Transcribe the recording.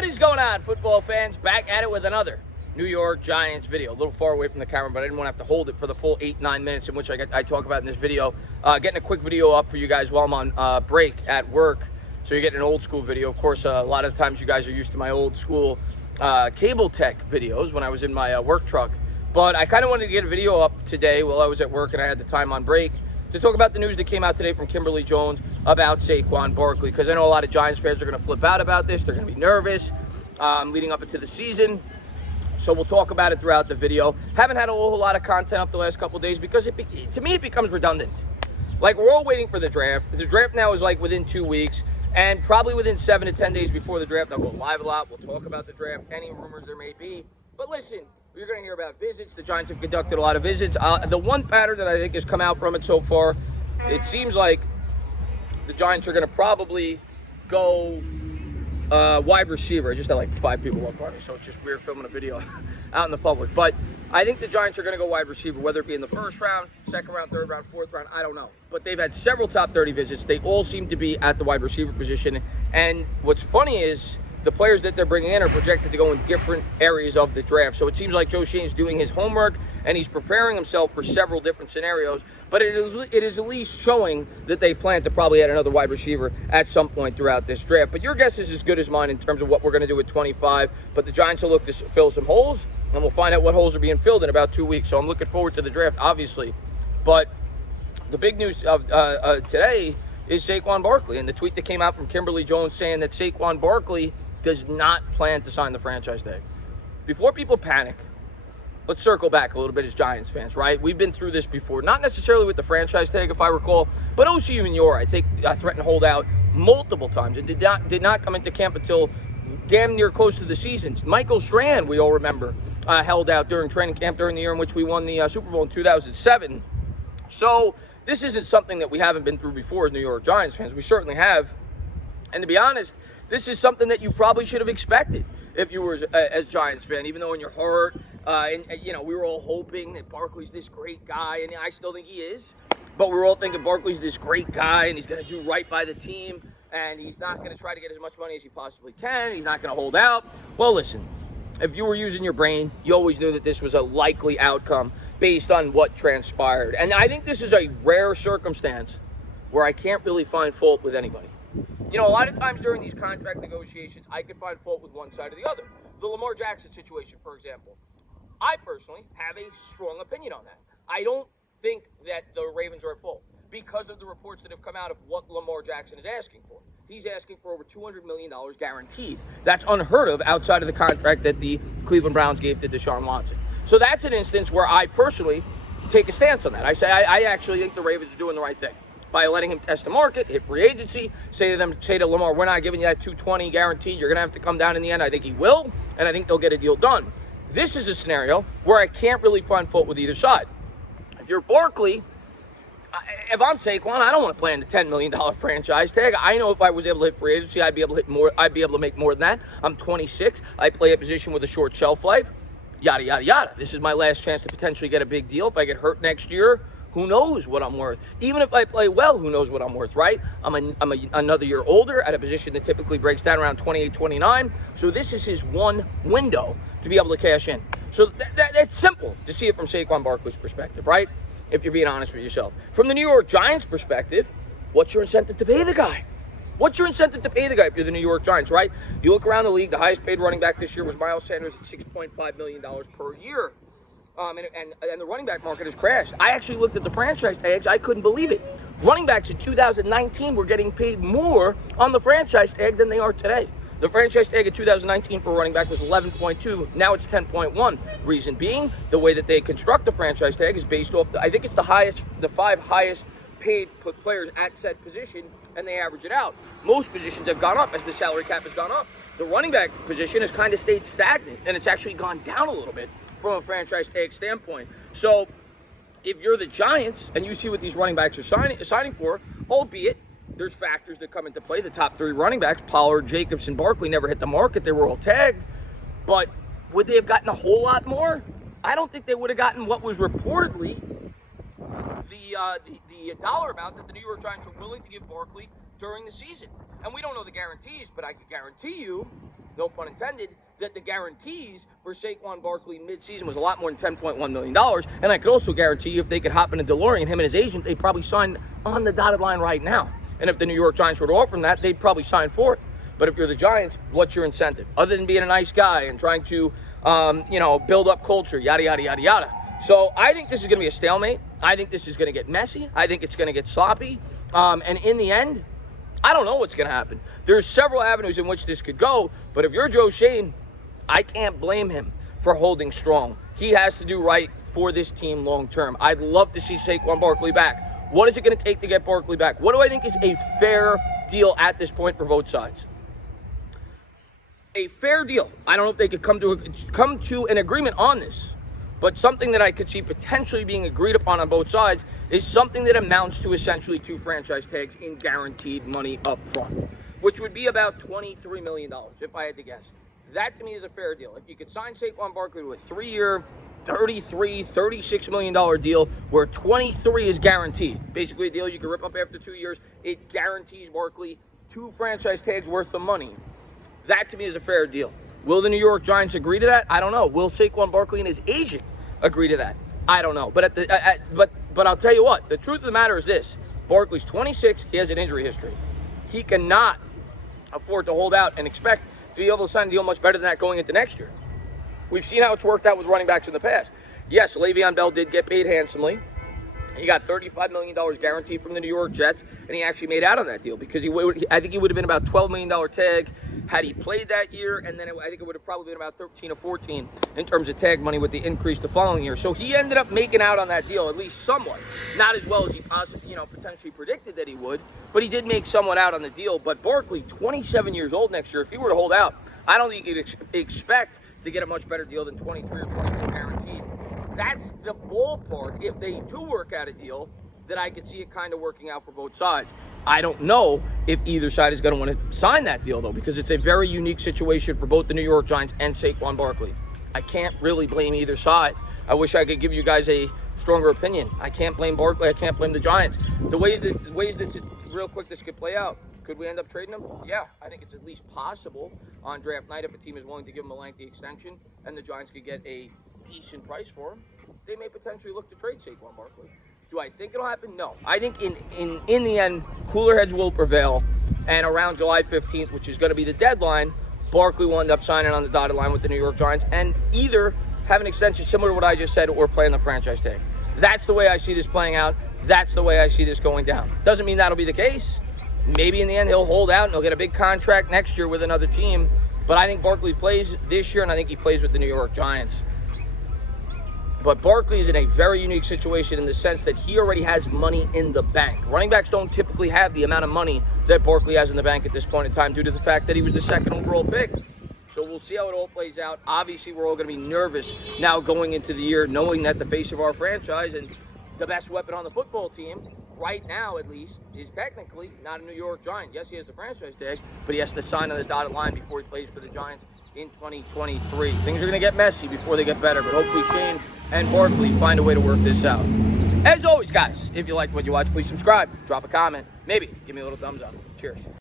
What is going on, football fans? Back at it with another New York Giants video. A little far away from the camera, but I didn't want to have to hold it for the full 8-9 minutes in which I talk about in this video. Getting a quick video up for you guys while I'm on break at work. So you're getting an old school video. Of course, a lot of the times you guys are used to my old school cable tech videos when I was in my work truck. But I kind of wanted to get a video up today while I was at work and I had the time on break to talk about the news that came out today from Kimberly Jones about Saquon Barkley, because I know a lot of Giants fans are going to flip out about this. They're going to be nervous leading up into the season. So we'll talk about it throughout the video. Haven't had a whole lot of content up the last couple of days because to me it becomes redundant. Like, we're all waiting for the draft. The draft now is like within 2 weeks, and probably within 7 to 10 days before the draft, I'll go live a lot. We'll talk about the draft, any rumors there may be. But listen, you're going to hear about visits. The Giants have conducted a lot of visits. The one pattern that I think has come out from it so far, it seems like the Giants are going to probably go wide receiver. I just had like 5 people up on me, so it's just weird filming a video out in the public. But I think the Giants are going to go wide receiver, whether it be in the first round, second round, third round, fourth round, I don't know. But they've had several top 30 visits. They all seem to be at the wide receiver position. And what's funny is the players that they're bringing in are projected to go in different areas of the draft. So it seems like Joe Schoen's doing his homework and he's preparing himself for several different scenarios. But it is at least showing that they plan to probably add another wide receiver at some point throughout this draft. But your guess is as good as mine in terms of what we're going to do at 25. But the Giants will look to fill some holes, and we'll find out what holes are being filled in about 2 weeks. So I'm looking forward to the draft, obviously. But the big news of today is Saquon Barkley, and the tweet that came out from Kimberly Jones saying that Saquon Barkley does not plan to sign the franchise tag. Before people panic, let's circle back a little bit as Giants fans, right? We've been through this before, not necessarily with the franchise tag, if I recall, but OCU and Yor, I think, threatened to hold out multiple times and did not come into camp until damn near close to the season. Michael Strand, we all remember, held out during training camp during the year in which we won the Super Bowl in 2007. So this isn't something that we haven't been through before as New York Giants fans. We certainly have. And to be honest, this is something that you probably should have expected if you were as Giants fan, even though in your heart, and you know, we were all hoping that Barkley's this great guy, and I still think he is, but we were all thinking Barkley's this great guy, and he's going to do right by the team, and he's not going to try to get as much money as he possibly can, he's not going to hold out. Well, listen, if you were using your brain, you always knew that this was a likely outcome based on what transpired. And I think this is a rare circumstance where I can't really find fault with anybody. You know, a lot of times during these contract negotiations, I could find fault with one side or the other. The Lamar Jackson situation, for example. I personally have a strong opinion on that. I don't think that the Ravens are at fault because of the reports that have come out of what Lamar Jackson is asking for. He's asking for over $200 million guaranteed. That's unheard of outside of the contract that the Cleveland Browns gave to Deshaun Watson. So that's an instance where I personally take a stance on that. I say I actually think the Ravens are doing the right thing by letting him test the market, hit free agency, say to Lamar, we're not giving you that $220 guaranteed. You're going to have to come down in the end. I think he will, and I think they'll get a deal done. This is a scenario where I can't really find fault with either side. If you're Barkley, if I'm Saquon, I don't want to play in the $10 million franchise tag. I know if I was able to hit free agency, I'd be able to hit more. I'd be able to make more than that. I'm 26. I play a position with a short shelf life. Yada, yada, yada. This is my last chance to potentially get a big deal. If I get hurt next year, who knows what I'm worth? Even if I play well, who knows what I'm worth, right? I'm another year older at a position that typically breaks down around 28, 29. So this is his one window to be able to cash in. So that's simple to see it from Saquon Barkley's perspective, right? If you're being honest with yourself. From the New York Giants perspective, what's your incentive to pay the guy? What's your incentive to pay the guy if you're the New York Giants, right? You look around the league, the highest paid running back this year was Miles Sanders at $6.5 million per year. And the running back market has crashed. I actually looked at the franchise tags. I couldn't believe it. Running backs in 2019 were getting paid more on the franchise tag than they are today. The franchise tag in 2019 for a running back was 11.2. Now it's 10.1. Reason being, the way that they construct the franchise tag is based off, I think it's the 5 highest paid players at said position, and they average it out. Most positions have gone up as the salary cap has gone up. The running back position has kind of stayed stagnant, and it's actually gone down a little bit from a franchise tag standpoint. So if you're the Giants and you see what these running backs are signing for, albeit there's factors that come into play. The top 3 running backs, Pollard, Jacobs, and Barkley, never hit the market. They were all tagged. But would they have gotten a whole lot more? I don't think they would have gotten what was reportedly the dollar amount that the New York Giants were willing to give Barkley during the season. And we don't know the guarantees, but I can guarantee you no pun intended, that the guarantees for Saquon Barkley mid-season was a lot more than $10.1 million. And I could also guarantee you if they could hop in a DeLorean, him and his agent, they'd probably sign on the dotted line right now. And if the New York Giants were to offer him that, they'd probably sign for it. But if you're the Giants, what's your incentive? Other than being a nice guy and trying to, build up culture, yada, yada, yada, yada. So I think this is going to be a stalemate. I think this is going to get messy. I think it's going to get sloppy. And in the end, I don't know what's going to happen. There's several avenues in which this could go. But if you're Joe Schoen, I can't blame him for holding strong. He has to do right for this team long term. I'd love to see Saquon Barkley back. What is it going to take to get Barkley back? What do I think is a fair deal at this point for both sides? A fair deal. I don't know if they could come to an agreement on this, but something that I could see potentially being agreed upon on both sides is something that amounts to essentially 2 franchise tags in guaranteed money up front, which would be about $23 million, if I had to guess. That to me is a fair deal. If you could sign Saquon Barkley to a 3-year, $36 million deal where 23 is guaranteed, basically a deal you can rip up after 2 years, it guarantees Barkley 2 franchise tags worth of money. That to me is a fair deal. Will the New York Giants agree to that? I don't know. Will Saquon Barkley and his agent agree to that? I don't know. But but I'll tell you what. The truth of the matter is this: Barkley's 26. He has an injury history. He cannot afford to hold out and expect to be able to sign a deal much better than that going into next year. We've seen how it's worked out with running backs in the past. Yes, Le'Veon Bell did get paid handsomely. He got $35 million guaranteed from the New York Jets, and he actually made out on that deal because I think he would have been about $12 million tag had he played that year, and then I think it would have probably been about 13 or 14 in terms of tag money with the increase the following year. So he ended up making out on that deal at least somewhat. Not as well as he possibly, potentially predicted that he would, but he did make somewhat out on the deal. But Barkley, 27 years old next year, if he were to hold out, I don't think you'd expect to get a much better deal than 23 or 24 guaranteed. That's the ballpark, if they do work out a deal, that I could see it kind of working out for both sides. I don't know if either side is going to want to sign that deal, though, because it's a very unique situation for both the New York Giants and Saquon Barkley. I can't really blame either side. I wish I could give you guys a stronger opinion. I can't blame Barkley. I can't blame the Giants. The ways that real quick this could play out. Could we end up trading him? Yeah, I think it's at least possible on draft night if a team is willing to give him a lengthy extension and the Giants could get a decent price for him. They may potentially look to trade Saquon Barkley. Do I think it'll happen? No. I think in the end, cooler heads will prevail, and around July 15th, which is going to be the deadline, Barkley will end up signing on the dotted line with the New York Giants and either have an extension similar to what I just said or playing the franchise tag. That's the way I see this playing out. That's the way I see this going down. Doesn't mean that'll be the case. Maybe in the end he'll hold out and he'll get a big contract next year with another team, but I think Barkley plays this year, and I think he plays with the New York Giants. But Barkley is in a very unique situation in the sense that he already has money in the bank. Running backs don't typically have the amount of money that Barkley has in the bank at this point in time due to the fact that he was the 2nd overall pick. So we'll see how it all plays out. Obviously, we're all going to be nervous now going into the year, knowing that the face of our franchise and the best weapon on the football team, right now at least, is technically not a New York Giant. Yes, he has the franchise tag, but he has to sign on the dotted line before he plays for the Giants in 2023. Things are going to get messy before they get better, but hopefully Shane and Barkley find a way to work this out. As always, guys, if you like what you watch, please subscribe, drop a comment, maybe give me a little thumbs up. Cheers.